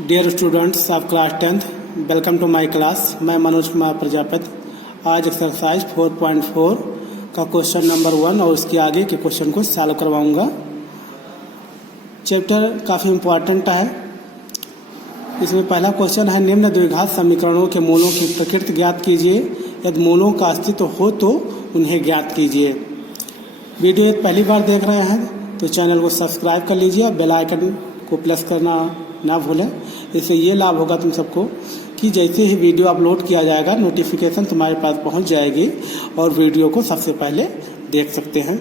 Dear students of class 10th, welcome to my class. मैं मनोज कुमार प्रजापति। आज exercise 4.4 का question number 1 और उसके आगे के क्वेश्चन को सॉल्व करवाऊंगा। चैप्टर काफ़ी इम्पोर्टेंट है। इसमें पहला क्वेश्चन है, निम्न द्विघात समीकरणों के मूलों की प्रकृति ज्ञात कीजिए। यदि मूलों का अस्तित्व हो तो उन्हें ज्ञात कीजिए। वीडियो यदि पहली बार देख रहे हैं तो चैनल को सब्सक्राइब कर लीजिए और बेल आइकन को प्रेस करना ना भूलें। इससे ये लाभ होगा तुम सबको कि जैसे ही वीडियो अपलोड किया जाएगा नोटिफिकेशन तुम्हारे पास पहुंच जाएगी और वीडियो को सबसे पहले देख सकते हैं।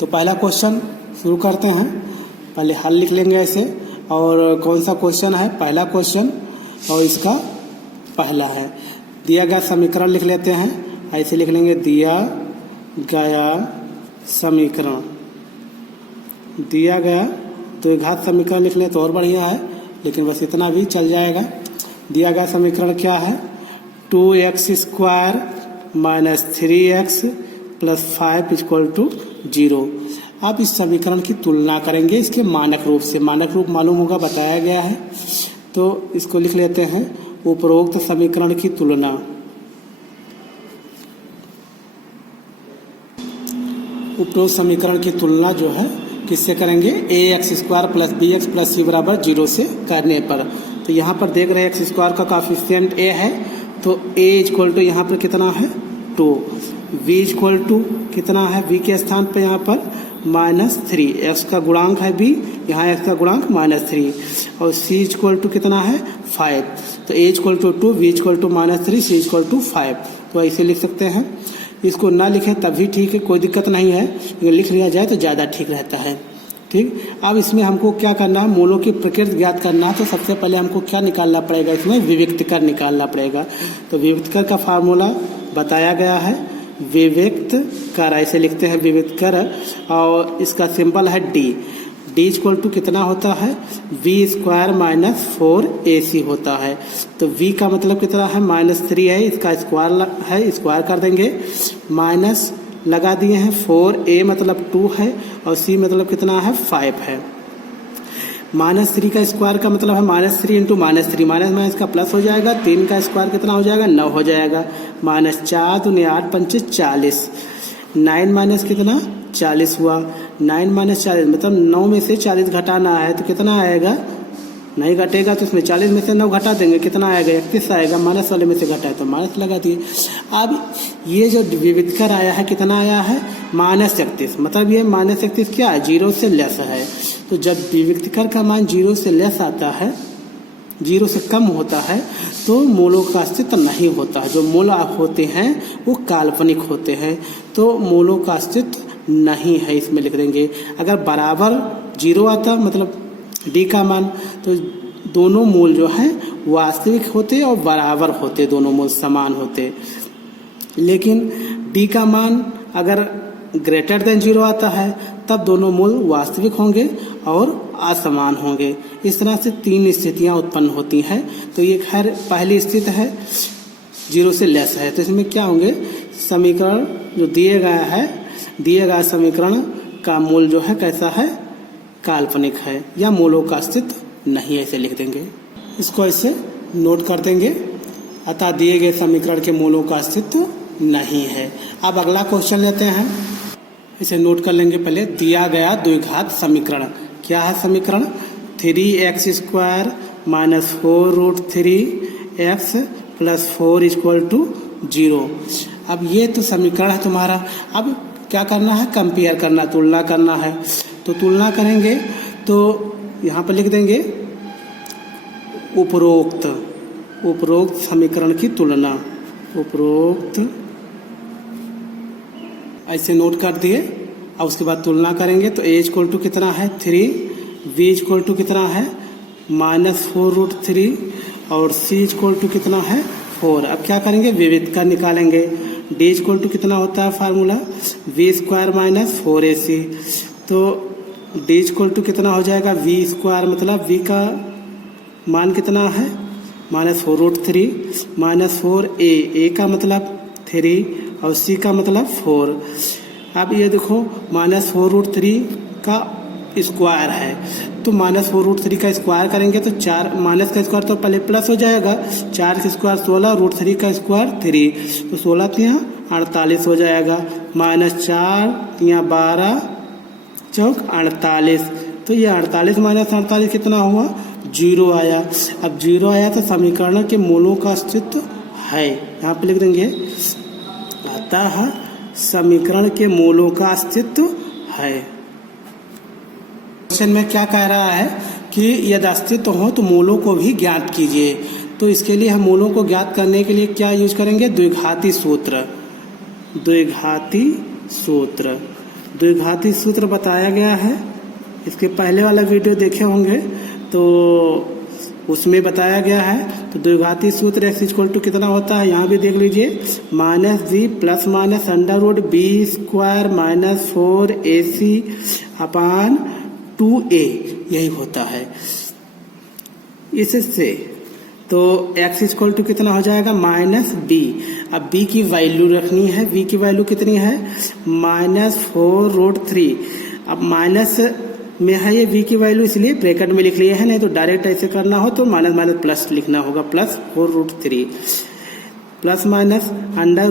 तो पहला क्वेश्चन शुरू करते हैं। पहले हल लिख लेंगे ऐसे। और कौन सा क्वेश्चन है? पहला क्वेश्चन और इसका पहला है। दिया गया समीकरण लिख लेते हैं। ऐसे लिख लेंगे, दिया गया समीकरण। दिया गया द्विघात समीकरण लिख लें तो और बढ़िया है, लेकिन बस इतना भी चल जाएगा। दिया गया समीकरण क्या है? 2x² minus 3x plus 5 equal to 0। आप इस समीकरण की तुलना करेंगे इसके मानक रूप से। मानक रूप मालूम होगा, बताया गया है। तो इसको लिख लेते हैं, उपरोक्त समीकरण की तुलना। उपरोक्त समीकरण की तुलना जो है किससे करेंगे? ax² plus bx plus c बराबर 0 से करने पर। तो यहाँ पर देख रहे हैं x² का कोएफिशिएंट a है, तो a इक्वल टू यहाँ पर कितना है? 2। v इक्वल टू कितना है? v के स्थान पर यहाँ पर -3। x का गुणांक है b, यहाँ x का गुणांक -3। और c इक्वल टू कितना है? 5। तो a equal to 2, v equal to -3, c equal to 5। तो ऐसे लिख सकते हैं। इसको ना लिखें तब भी ठीक है, कोई दिक्कत नहीं है, लेकिन लिख लिया जाए तो ज़्यादा ठीक रहता है। ठीक। अब इसमें हमको क्या करना है? मूलों की प्रकृति ज्ञात करना है। तो सबसे पहले हमको क्या निकालना पड़ेगा? इसमें विविक्तकर निकालना पड़ेगा। तो विविक्तकर का फार्मूला बताया गया है, विविक्तकर ऐसे लिखते हैं, विविक्तकर। और इसका सिंबल है डी। डी इक्वल टू कितना होता है? v² माइनस 4ac होता है। तो v का मतलब कितना है? -3 है, इसका स्क्वायर है, स्क्वायर कर देंगे। माइनस लगा दिए हैं, 4a मतलब 2 है और c मतलब कितना है? 5 है। -3 का स्क्वायर का मतलब है -3 इंटू -3, माइनस में इसका प्लस हो जाएगा। 3 का स्क्वायर कितना हो जाएगा? 9 हो जाएगा। -4 दूनी 8 पंचे 40। 9 माइनस कितना? 40 हुआ। 9 माइनस 40 मतलब 9 में से 40 घटाना है, तो कितना आएगा? नहीं घटेगा तो इसमें 40 में से 9 घटा देंगे, कितना आएगा? 31 आएगा। माइनस वाले में से घटा है तो माइनस लगा दिए। अब ये जो विविक्तकर आया है कितना आया है? -31। मतलब ये -31 क्या है? 0 से लेस है। तो जब विविक्तकर का मान 0 से लेस आता है, 0 से कम होता है, तो मूलों का अस्तित्व नहीं होता है। जो मूल होते हैं वो काल्पनिक होते हैं, तो मूलों का अस्तित्व नहीं है, इसमें लिख देंगे। अगर बराबर 0 आता मतलब डी का मान, तो दोनों मूल जो हैं वास्तविक होते और बराबर होते, दोनों मूल समान होते। लेकिन डी का मान अगर ग्रेटर देन 0 आता है तब दोनों मूल वास्तविक होंगे और असमान होंगे। इस तरह से 3 स्थितियां उत्पन्न होती हैं। तो ये खैर पहली स्थिति है, 0 से लेस है। तो इसमें क्या होंगे? समीकरण जो दिए गया है, दिए गया समीकरण का मूल जो है कैसा है? काल्पनिक है, या मूलों का अस्तित्व नहीं है, ऐसे लिख देंगे। इसको ऐसे नोट कर देंगे। अतः दिए गए समीकरण के मूलों का अस्तित्व नहीं है। अब अगला क्वेश्चन लेते हैं। इसे नोट कर लेंगे पहले। दिया गया द्विघात समीकरण क्या है? समीकरण 3x² minus 4√3x plus 4 equal to 0। अब ये तो समीकरण है तुम्हारा। अब क्या करना है? कंपेयर करना, तुलना करना है। तो तुलना करेंगे तो यहाँ पर लिख देंगे उपरोक्त समीकरण की तुलना। उपरोक्त ऐसे नोट कर दिए। अब उसके बाद तुलना करेंगे तो a इक्वल टू कितना है? 3। v इक्वल टू कितना है? -4√3 और c इक्वल टू कितना है? 4। अब क्या करेंगे? विविक्तकर निकालेंगे। d इक्वल टू कितना होता है फार्मूला? v² minus 4ac। तो d इक्वल टू कितना हो जाएगा? v² मतलब v का मान कितना है? -4√3 माइनस 4a, a का मतलब 3 और c का मतलब 4। अब ये देखो -4√3 का स्क्वायर है तो -4√3 का स्क्वायर करेंगे तो 4 माइनस का स्क्वायर तो पहले प्लस हो जाएगा, 4 का स्क्वायर 16, √3 का स्क्वायर 3, तो 16 तियाँ 48 हो जाएगा, -4 तियाँ 12 चौक 48, तो ये 48 माइनस 48 कितना हुआ, 0 आया। अब 0 आया तो समीकरण के मूलों का अस्तित्व है, यहाँ पे लिख देंगे अतः समीकरण के मूलों का अस्तित्व है। क्वेश्चन में क्या कह रहा है कि यदि अस्तित्व हो तो मूलों को भी ज्ञात कीजिए। तो इसके लिए हम मूलों को ज्ञात करने के लिए क्या यूज करेंगे, द्विघाती सूत्र। द्विघाती सूत्र बताया गया है, इसके पहले वाला वीडियो देखे होंगे तो उसमें बताया गया है। तो द्विघाती सूत्र x = कितना होता है, यहाँ भी देख लीजिए, -g plus minus √b² - 4ac/2a, यही होता है। इससे तो x = कितना हो जाएगा, -b। अब b की वैल्यू रखनी है, b की वैल्यू कितनी है, -4√3। अब माइनस में है ये v की वैल्यू, इसलिए ब्रैकेट में लिख लिए है, नहीं तो डायरेक्ट ऐसे करना हो तो माइनस माइनस प्लस लिखना होगा, +4√3 प्लस माइनस अंडर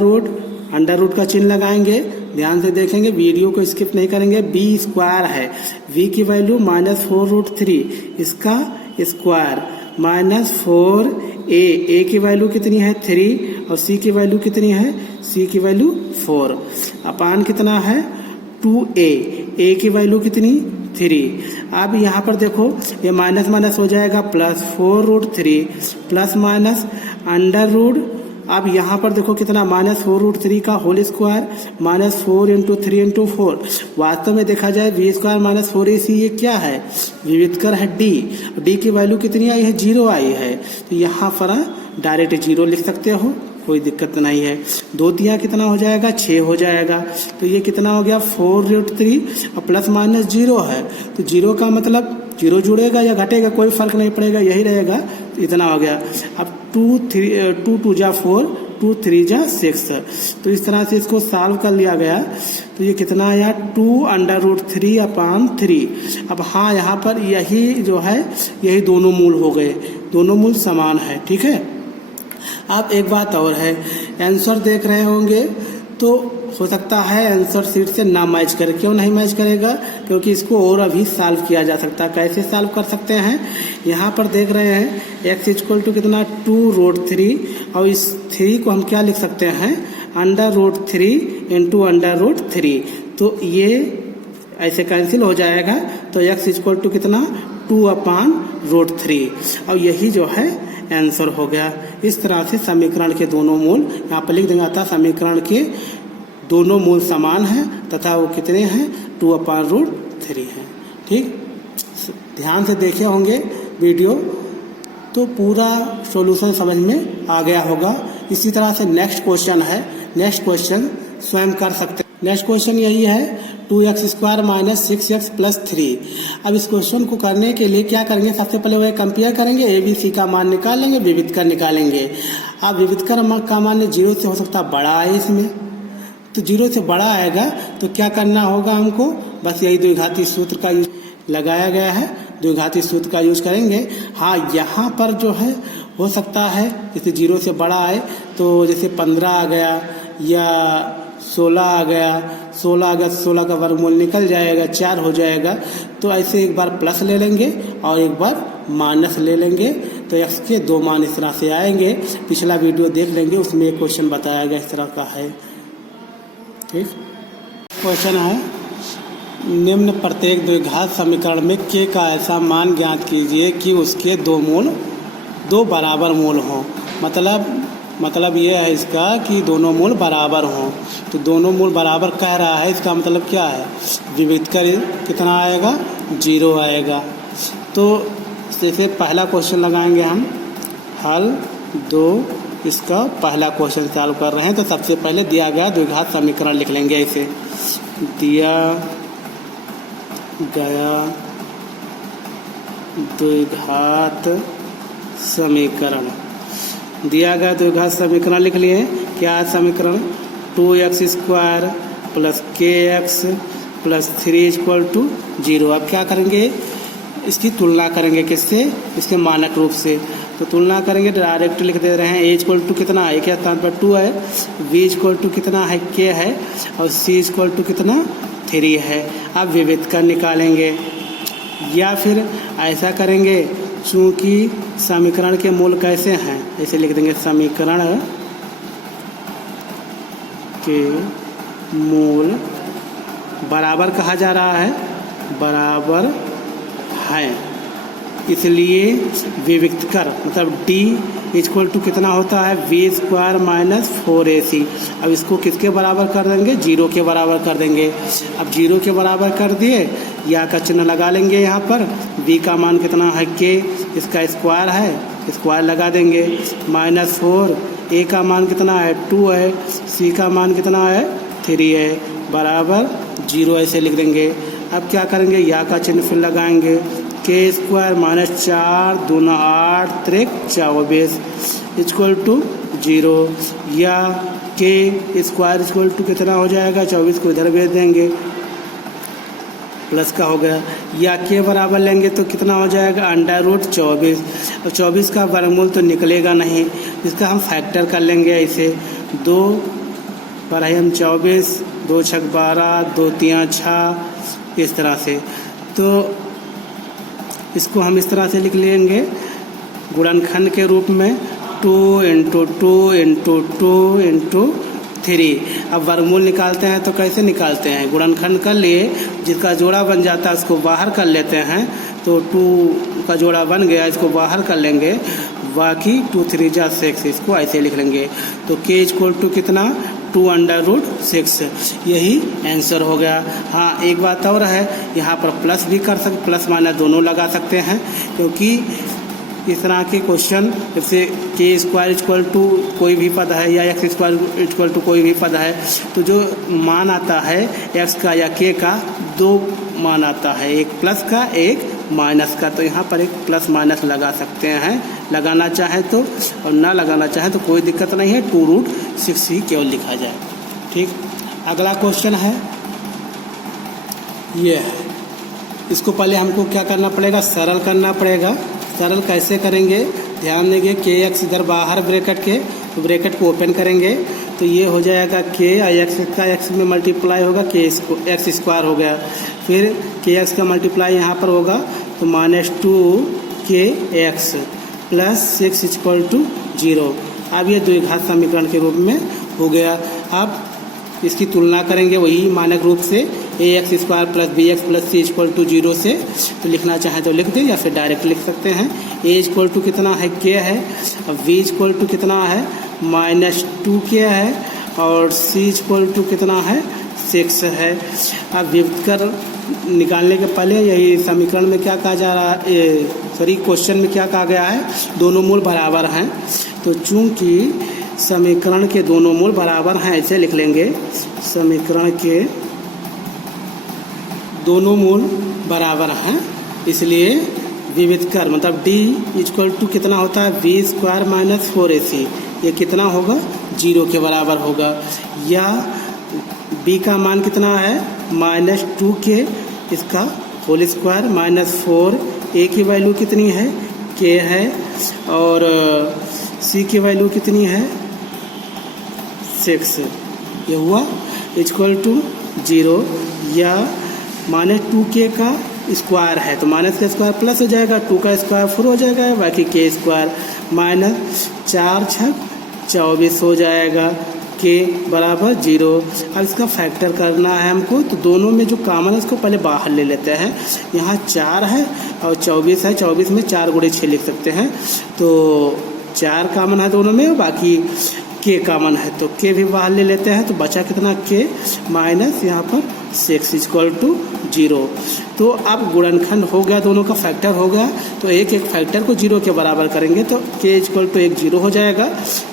रूट का चिन्ह लगाएंगे। ध्यान से देखेंगे, वीडियो को स्किप नहीं करेंगे। b² है, v की वैल्यू -4√3, इसका स्क्वायर -4a की वैल्यू कितनी है 3 और c की वैल्यू कितनी है, c की वैल्यू 4 अपान कितना है 2a की वैल्यू कितनी 3। अब यहाँ पर देखो ये माइनस माइनस हो जाएगा +4√3 प्लस माइनस अंडर रूट। अब यहाँ पर देखो कितना -4√3 का होल स्क्वायर -4 × 3 × 4। वास्तव में देखा जाए v² - 4ac ये क्या है, विविधकर है d की वैल्यू कितनी आई है 0 आई है, तो यहाँ पर डायरेक्ट 0 लिख सकते हो, कोई दिक्कत नहीं है। 2 तियाँ कितना हो जाएगा 6 हो जाएगा, तो ये कितना हो गया 4√3 और प्लस माइनस 0 है, तो 0 का मतलब 0 जुड़ेगा या घटेगा कोई फर्क नहीं पड़ेगा, यही रहेगा, तो इतना हो गया। अब 2 2 जा 4 2 3 जा 6, तो इस तरह से इसको सॉल्व कर लिया गया, तो ये कितना आया 2√3/3। अब हाँ यहाँ पर यही जो है यही दोनों मूल हो गए, दोनों मूल समान है, ठीक है। अब एक बात और है, आंसर देख रहे होंगे तो हो सकता है आंसर शीट से ना मैच करे। क्यों नहीं मैच करेगा, क्योंकि इसको और अभी सॉल्व किया जा सकता है। कैसे सॉल्व कर सकते हैं, यहाँ पर देख रहे हैं x = कितना 2√3 और इस 3 को हम क्या लिख सकते हैं √3 × √3, तो ये ऐसे कैंसिल हो जाएगा, तो x = कितना 2/√3 और यही जो है आंसर हो गया। इस तरह से समीकरण के दोनों मूल यहाँ पर लिख देंगे, अतः समीकरण के दोनों मूल समान हैं तथा वो कितने हैं 2/√3 हैं, ठीक। ध्यान से देखे होंगे वीडियो तो पूरा सॉल्यूशन समझ में आ गया होगा। इसी तरह से नेक्स्ट क्वेश्चन है, नेक्स्ट क्वेश्चन स्वयं कर सकते हैं। नेक्स्ट क्वेश्चन यही है 2x² - 6x + 3। अब इस क्वेश्चन को करने के लिए क्या करेंगे, सबसे पहले वह कंपेयर करेंगे, ABC का मान निकालेंगे, विविधकर निकालेंगे। अब विविधकर का मान 0 से हो सकता है बड़ा है इसमें, तो 0 से बड़ा आएगा तो क्या करना होगा हमको, बस यही द्विघाती सूत्र का यूज लगाया गया है, द्विघाती सूत्र का यूज करेंगे। हाँ यहाँ पर जो है हो सकता है जैसे 0 से बड़ा आए तो जैसे 15 आ गया या 16 आ गया, 16 का वर्गमूल निकल जाएगा 4 हो जाएगा, तो ऐसे एक बार प्लस ले लेंगे और एक बार माइनस ले लेंगे, तो x के 2 मान इस तरह से आएंगे। पिछला वीडियो देख लेंगे, उसमें एक क्वेश्चन बताया गया इस तरह का है, ठीक। क्वेश्चन है निम्न प्रत्येक द्विघात समीकरण में k का ऐसा मान ज्ञात कीजिए कि उसके 2 बराबर मूल हों। मतलब ये है इसका कि दोनों मूल बराबर हों, तो दोनों मूल बराबर कह रहा है, इसका मतलब क्या है विविधकर कितना आएगा 0 आएगा। तो जैसे पहला क्वेश्चन लगाएंगे हम, हल 2, इसका पहला क्वेश्चन सॉल्व कर रहे हैं, तो सबसे पहले दिया गया द्विघात समीकरण लिख लेंगे। ऐसे दिया गया द्विघात समीकरण, दिया गया द्विघात समीकरण लिख लिए। क्या है समीकरण 2x² + kx + 3 = 0। अब क्या करेंगे, इसकी तुलना करेंगे किससे, इसके मानक रूप से। तो तुलना करेंगे, डायरेक्ट लिख दे रहे हैं ए इक्वल टू कितना, ए के स्थान पर 2 है, बी इक्वल टू कितना है, के है, और सी इक्वल टू कितना 3 है। अब विविधकर निकालेंगे, या फिर ऐसा करेंगे, चूँकि समीकरण के मूल कैसे हैं, ऐसे लिख देंगे, समीकरण के मूल बराबर कहा जा रहा है, बराबर है, इसलिए विविधकर मतलब d इक्वल टू कितना होता है, वी स्क्वायर माइनस 4ac। अब इसको किसके बराबर कर देंगे, 0 के बराबर कर देंगे। अब 0 के बराबर कर दिए, या का चिन्ह लगा लेंगे यहाँ पर, v का मान कितना है k, इसका स्क्वायर है, स्क्वायर लगा देंगे, माइनस 4, a का मान कितना है 2 है, c का मान कितना है 3 है, बराबर 0 ऐसे लिख देंगे। अब क्या करेंगे, या का चिन्ह फिर लगाएंगे, के स्क्वायर माइनस 4 दूना 8 त्रिक 24 इक्वल टू 0, या के स्क्वायर इक्वल टू कितना हो जाएगा, 24 को इधर भेज देंगे, प्लस का हो गया, या के बराबर लेंगे तो कितना हो जाएगा, अंडर रूट 24। अब 24 का वर्गमूल तो निकलेगा नहीं, इसका हम फैक्टर कर लेंगे ऐसे, 2 पर है हम 24, 2 छक 12, 2 तिया 6, इस तरह से। तो इसको हम इस तरह से लिख लेंगे गुणनखंड के रूप में, 2 इंटू 2 इंटू 2 इंटू 3। अब वर्गमूल निकालते हैं तो कैसे निकालते हैं, गुणनखंड कर लिए, जिसका जोड़ा बन जाता है उसको बाहर कर लेते हैं, तो 2 का जोड़ा बन गया, इसको बाहर कर लेंगे, बाकी 2 3 जा 6, इसको ऐसे लिख लेंगे। तो के इक्वल टू कितना, 2 अंडर रूट 6, यही आंसर हो गया। हाँ, एक बात और है, यहाँ पर प्लस भी कर सकते, प्लस माइनस दोनों लगा सकते हैं, क्योंकि इस तरह के क्वेश्चन जैसे के स्क्वायर इक्वल टू कोई भी पद है, या एक्स स्क्वायर इक्वल टू कोई भी पद है, तो जो मान आता है एक्स का या के का, 2 मान आता है, एक प्लस का एक माइनस का। तो यहाँ पर एक प्लस माइनस लगा सकते हैं, लगाना चाहे तो, और ना लगाना चाहे तो कोई दिक्कत नहीं है, 2√6 ही केवल लिखा जाए। ठीक, अगला क्वेश्चन है ये है, इसको पहले हमको क्या करना पड़ेगा, सरल करना पड़ेगा। सरल कैसे करेंगे, ध्यान देंगे, के एक्स इधर बाहर ब्रैकेट के, तो ब्रैकेट को ओपन करेंगे तो ये हो जाएगा के, एक्स का एक्स में मल्टीप्लाई होगा, के एक्स स्क्वायर हो गया, फिर के एक्स का मल्टीप्लाई यहाँ पर होगा, तो -2 के एक्स प्लस 6 इक्वल टू 0। अब ये द्विघात समीकरण के रूप में हो गया। अब इसकी तुलना करेंगे वही मानक रूप से, A X square plus B X plus C equal to 0 से। तो लिखना चाहें तो लिख दें, या फिर डायरेक्ट लिख सकते हैं। ए इक्वल टू कितना है, के है, अब बी इक्वल टू कितना है, -2 के है, और सी इक्वल टू कितना है, 6 है। अब विविधकर निकालने के पहले यही समीकरण में क्या कहा जा रहा है, सॉरी क्वेश्चन में क्या कहा गया है, दोनों मूल बराबर हैं। तो चूंकि समीकरण के दोनों मूल बराबर हैं, ऐसे लिख लेंगे, समीकरण के दोनों मूल बराबर हैं, इसलिए विविधकर मतलब d इक्वल टू कितना होता है, बी स्क्वायर माइनस 4ac, ये कितना होगा, 0 के बराबर होगा। या b का मान कितना है, -2 के, इसका होल स्क्वायर -4, a की वैल्यू कितनी है, k है, और c की वैल्यू कितनी है, 6, ये हुआ इक्वल टू 0। या -2k का स्क्वायर है, तो माइनस का स्क्वायर प्लस हो जाएगा, 2 का स्क्वायर 4 हो जाएगा, बाकी के स्क्वायर -4 × 24 हो जाएगा, के बराबर 0। अब इसका फैक्टर करना है हमको, तो दोनों में जो कॉमन है उसको पहले बाहर ले लेते हैं। यहाँ 4 है और 24 है, 24 में 4 × 6 लिख सकते हैं, तो 4 कॉमन है दोनों में, बाकी के कॉमन है, तो के भी बाहर ले लेते हैं, तो बचा कितना, के माइनस यहाँ पर 6 इक्वल टू 0। तो अब गुणनखंड हो गया, दोनों का फैक्टर हो गया, तो एक एक फैक्टर को 0 के बराबर करेंगे, तो के इक्वल टू 0 हो जाएगा,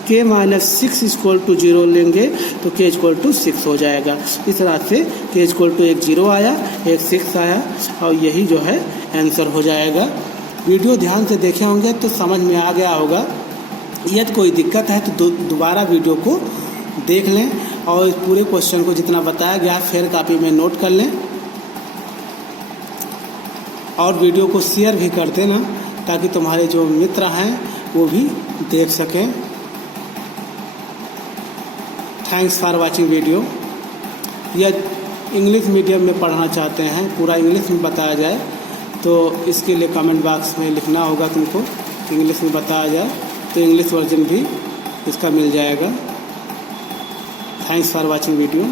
के -6 इक्वल टू 0 लेंगे तो के इक्वल टू 6 हो जाएगा। इस तरह से के इक्वल टू 0 आया, 6 आया, और यही जो है आंसर हो जाएगा। वीडियो ध्यान से देखे होंगे तो समझ में आ गया होगा। यदि कोई दिक्कत है तो दोबारा वीडियो को देख लें, और इस पूरे क्वेश्चन को जितना बताया गया फिर कॉपी में नोट कर लें। और वीडियो को शेयर भी कर देना ताकि तुम्हारे जो मित्र हैं वो भी देख सकें। Thanks for watching video. या इंग्लिश मीडियम में पढ़ना चाहते हैं, पूरा इंग्लिश में बताया जाए, तो इसके लिए कमेंट बॉक्स में लिखना होगा तुमको, इंग्लिश में बताया जाए तो इंग्लिश वर्जन भी इसका मिल जाएगा। Thanks for watching video.